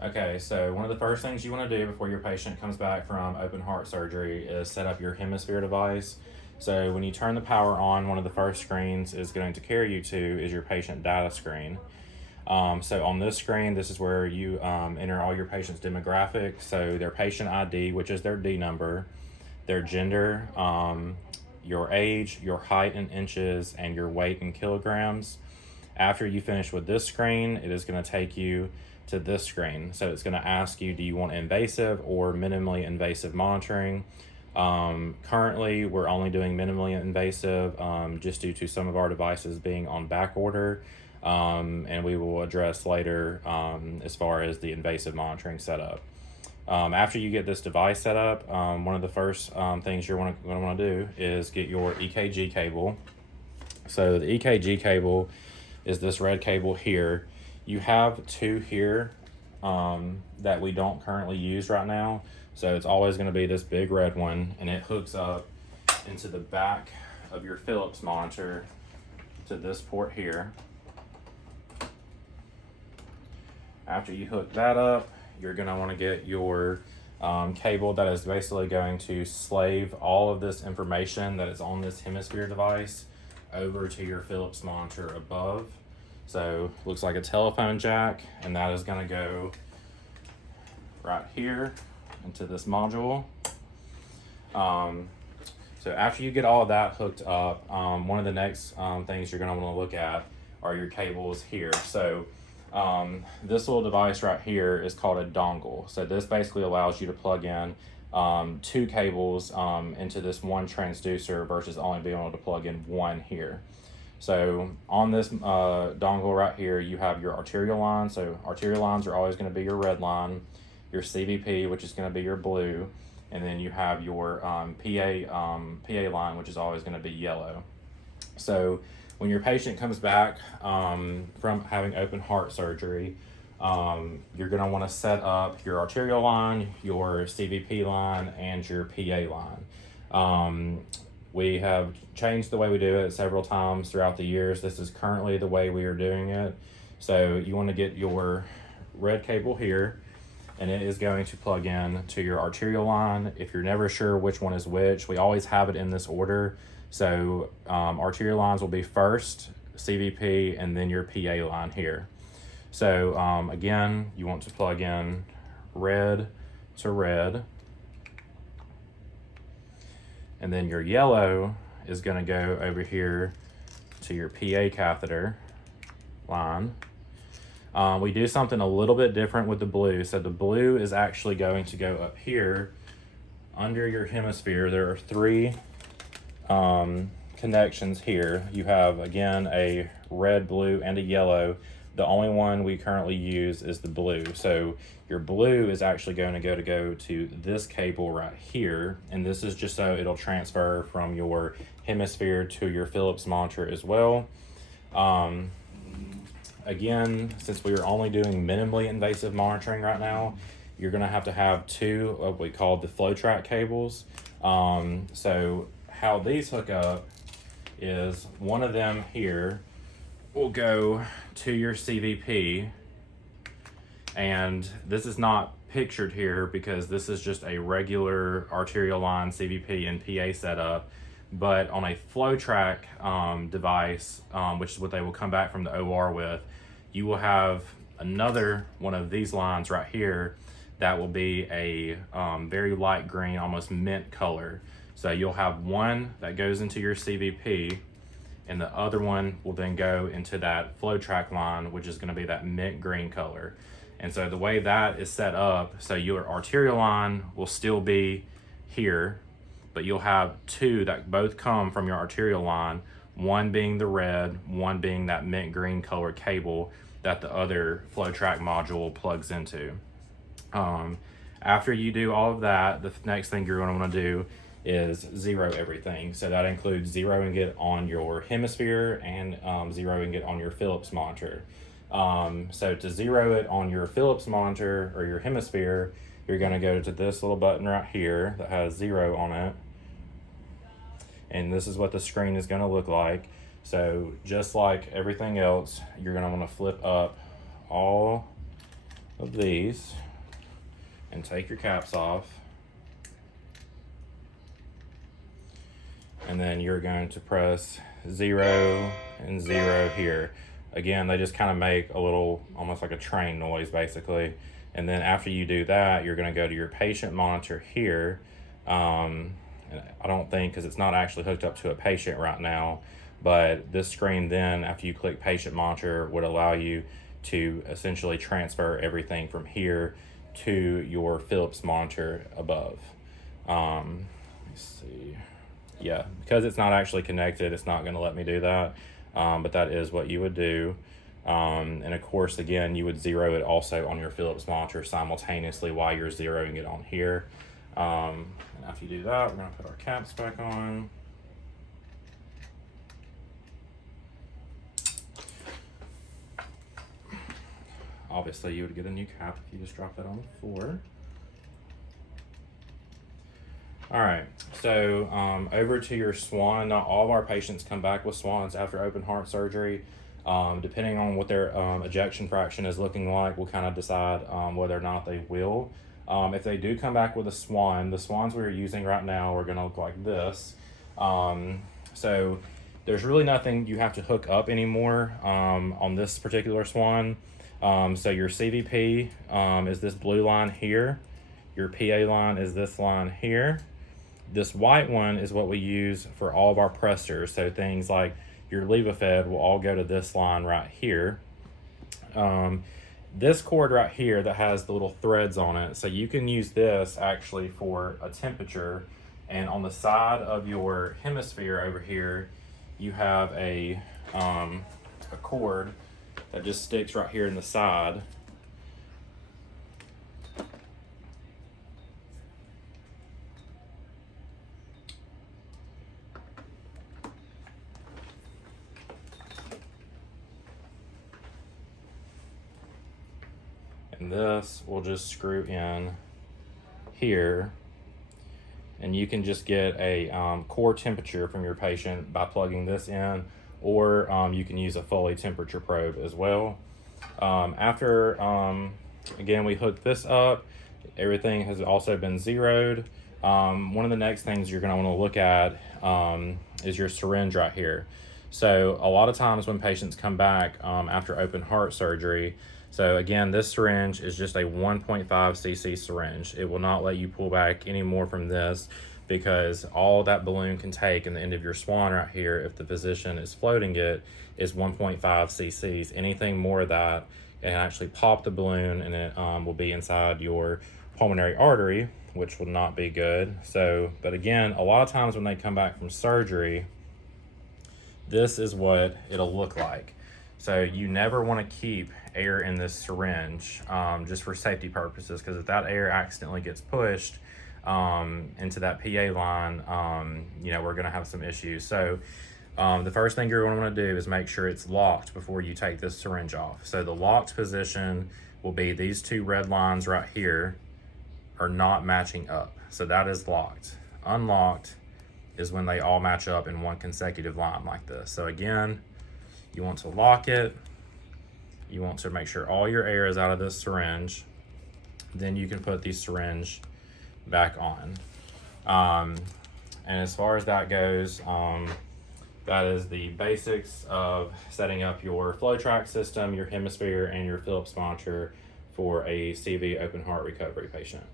Okay, so one of the first things you want to do before your patient comes back from open heart surgery is set up your Hemosphere device. So when you turn the power on, one of the first screens is going to carry you to is your patient data screen. So on this screen, this is where you enter all your patient's demographics. So their patient ID, which is their D number, their gender, your age, your height in inches, and your weight in kilograms. After you finish with this screen, it is going to take you to this screen. So it's going to ask you, do you want invasive or minimally invasive monitoring? Currently, we're only doing minimally invasive just due to some of our devices being on back order. And we will address later as far as the invasive monitoring setup. After you get this device set up, one of the first things you're going to want to do is get your EKG cable. So the EKG cable is this red cable here. You have two here that we don't currently use right now. So it's always going to be this big red one, and it hooks up into the back of your Philips monitor to this port here. After you hook that up, you're going to want to get your cable that is basically going to slave all of this information that is on this Hemosphere device over to your Philips monitor above. So looks like a telephone jack, and that is going to go right here into this module. So after you get all of that hooked up, one of the next things you're going to want to look at are your cables here. So this little device right here is called a dongle. So this basically allows you to plug in two cables into this one transducer versus only being able to plug in one here. So on this dongle right here, you have your arterial line. So arterial lines are always going to be your red line, your CVP, which is going to be your blue, and then you have your PA line, which is always going to be yellow. So when your patient comes back from having open heart surgery, you're going to want to set up your arterial line, your CVP line, and your PA line. We have changed the way we do it several times throughout the years. This is currently the way we are doing it. So you want to get your red cable here, and it is going to plug in to your arterial line. If you're never sure which one is which, we always have it in this order. So arterial lines will be first, CVP, and then your PA line here. So again, you want to plug in red to red. And then your yellow is going to go over here to your PA catheter line. We do something a little bit different with the blue. So the blue is actually going to go up here under your Hemosphere. There are three connections here. You have, again, a red, blue, and a yellow. The only one we currently use is the blue. So your blue is actually going to go to this cable right here, and this is just so it'll transfer from your Hemosphere to your Philips monitor as well. Again, since we are only doing minimally invasive monitoring right now, you're going to have two of what we call the flow track cables. So how these hook up is one of them here will go to your CVP, and this is not pictured here because this is just a regular arterial line CVP and PA setup, but on a flow track device, which is what they will come back from the OR with, you will have another one of these lines right here that will be a very light green, almost mint color. So you'll have one that goes into your CVP, and the other one will then go into that flow track line, which is going to be that mint green color. And so the way that is set up, so your arterial line will still be here, but you'll have two that both come from your arterial line, one being the red, one being that mint green color cable that the other flow track module plugs into. After you do all of that, the next thing you're going to want to do is zero everything. So that includes zeroing it on your Hemosphere and zeroing it on your Philips monitor. So to zero it on your Philips monitor or your Hemosphere, you're going to go to this little button right here that has 0 on it. And this is what the screen is going to look like. So just like everything else, you're going to want to flip up all of these and take your caps off. And then you're going to press 0 and 0 here. Again, they just kind of make a little, almost like a train noise basically. And then after you do that, you're gonna go to your patient monitor here. And I don't think, because it's not actually hooked up to a patient right now, but this screen then, after you click patient monitor, would allow you to essentially transfer everything from here to your Philips monitor above. Let's see. Yeah, because it's not actually connected, it's not going to let me do that, but that is what you would do. And of course, again, you would zero it also on your Philips monitor simultaneously while you're zeroing it on here. And after you do that, we're going to put our caps back on. Obviously, you would get a new cap if you just drop that on the floor. All right, so over to your swan. Not all of our patients come back with swans after open heart surgery. Depending on what their ejection fraction is looking like, we'll kind of decide whether or not they will. If they do come back with a swan, the swans we're using right now are gonna look like this. So there's really nothing you have to hook up anymore on this particular swan. So your CVP is this blue line here. Your PA line is this line here. This white one is what we use for all of our pressors. So things like your Levofed will all go to this line right here. This cord right here that has the little threads on it, so you can use this actually for a temperature. And on the side of your Hemosphere over here, you have a cord that just sticks right here in the side. And this will just screw in here, and you can just get a core temperature from your patient by plugging this in, or you can use a Foley temperature probe as well. After, again, we hook this up, everything has also been zeroed. One of the next things you're gonna wanna look at is your syringe right here. So a lot of times when patients come back after open heart surgery, so again, this syringe is just a 1.5 cc syringe. It will not let you pull back any more from this, because all that balloon can take in the end of your swan right here, if the physician is floating it, is 1.5 cc's. Anything more of that can actually pop the balloon, and it will be inside your pulmonary artery, which will not be good. So, but again, a lot of times when they come back from surgery, this is what it'll look like. So you never want to keep air in this syringe just for safety purposes, because if that air accidentally gets pushed into that PA line, you know, we're going to have some issues. So the first thing you're going to want to do is make sure it's locked before you take this syringe off. So the locked position will be these two red lines right here are not matching up. So that is locked. Unlocked is when they all match up in one consecutive line like this. So again, you want to lock it. You want to make sure all your air is out of this syringe. Then you can put the syringe back on. And as far as that goes, that is the basics of setting up your FlowTrack system, your Hemosphere, and your Philips monitor for a CV open heart recovery patient.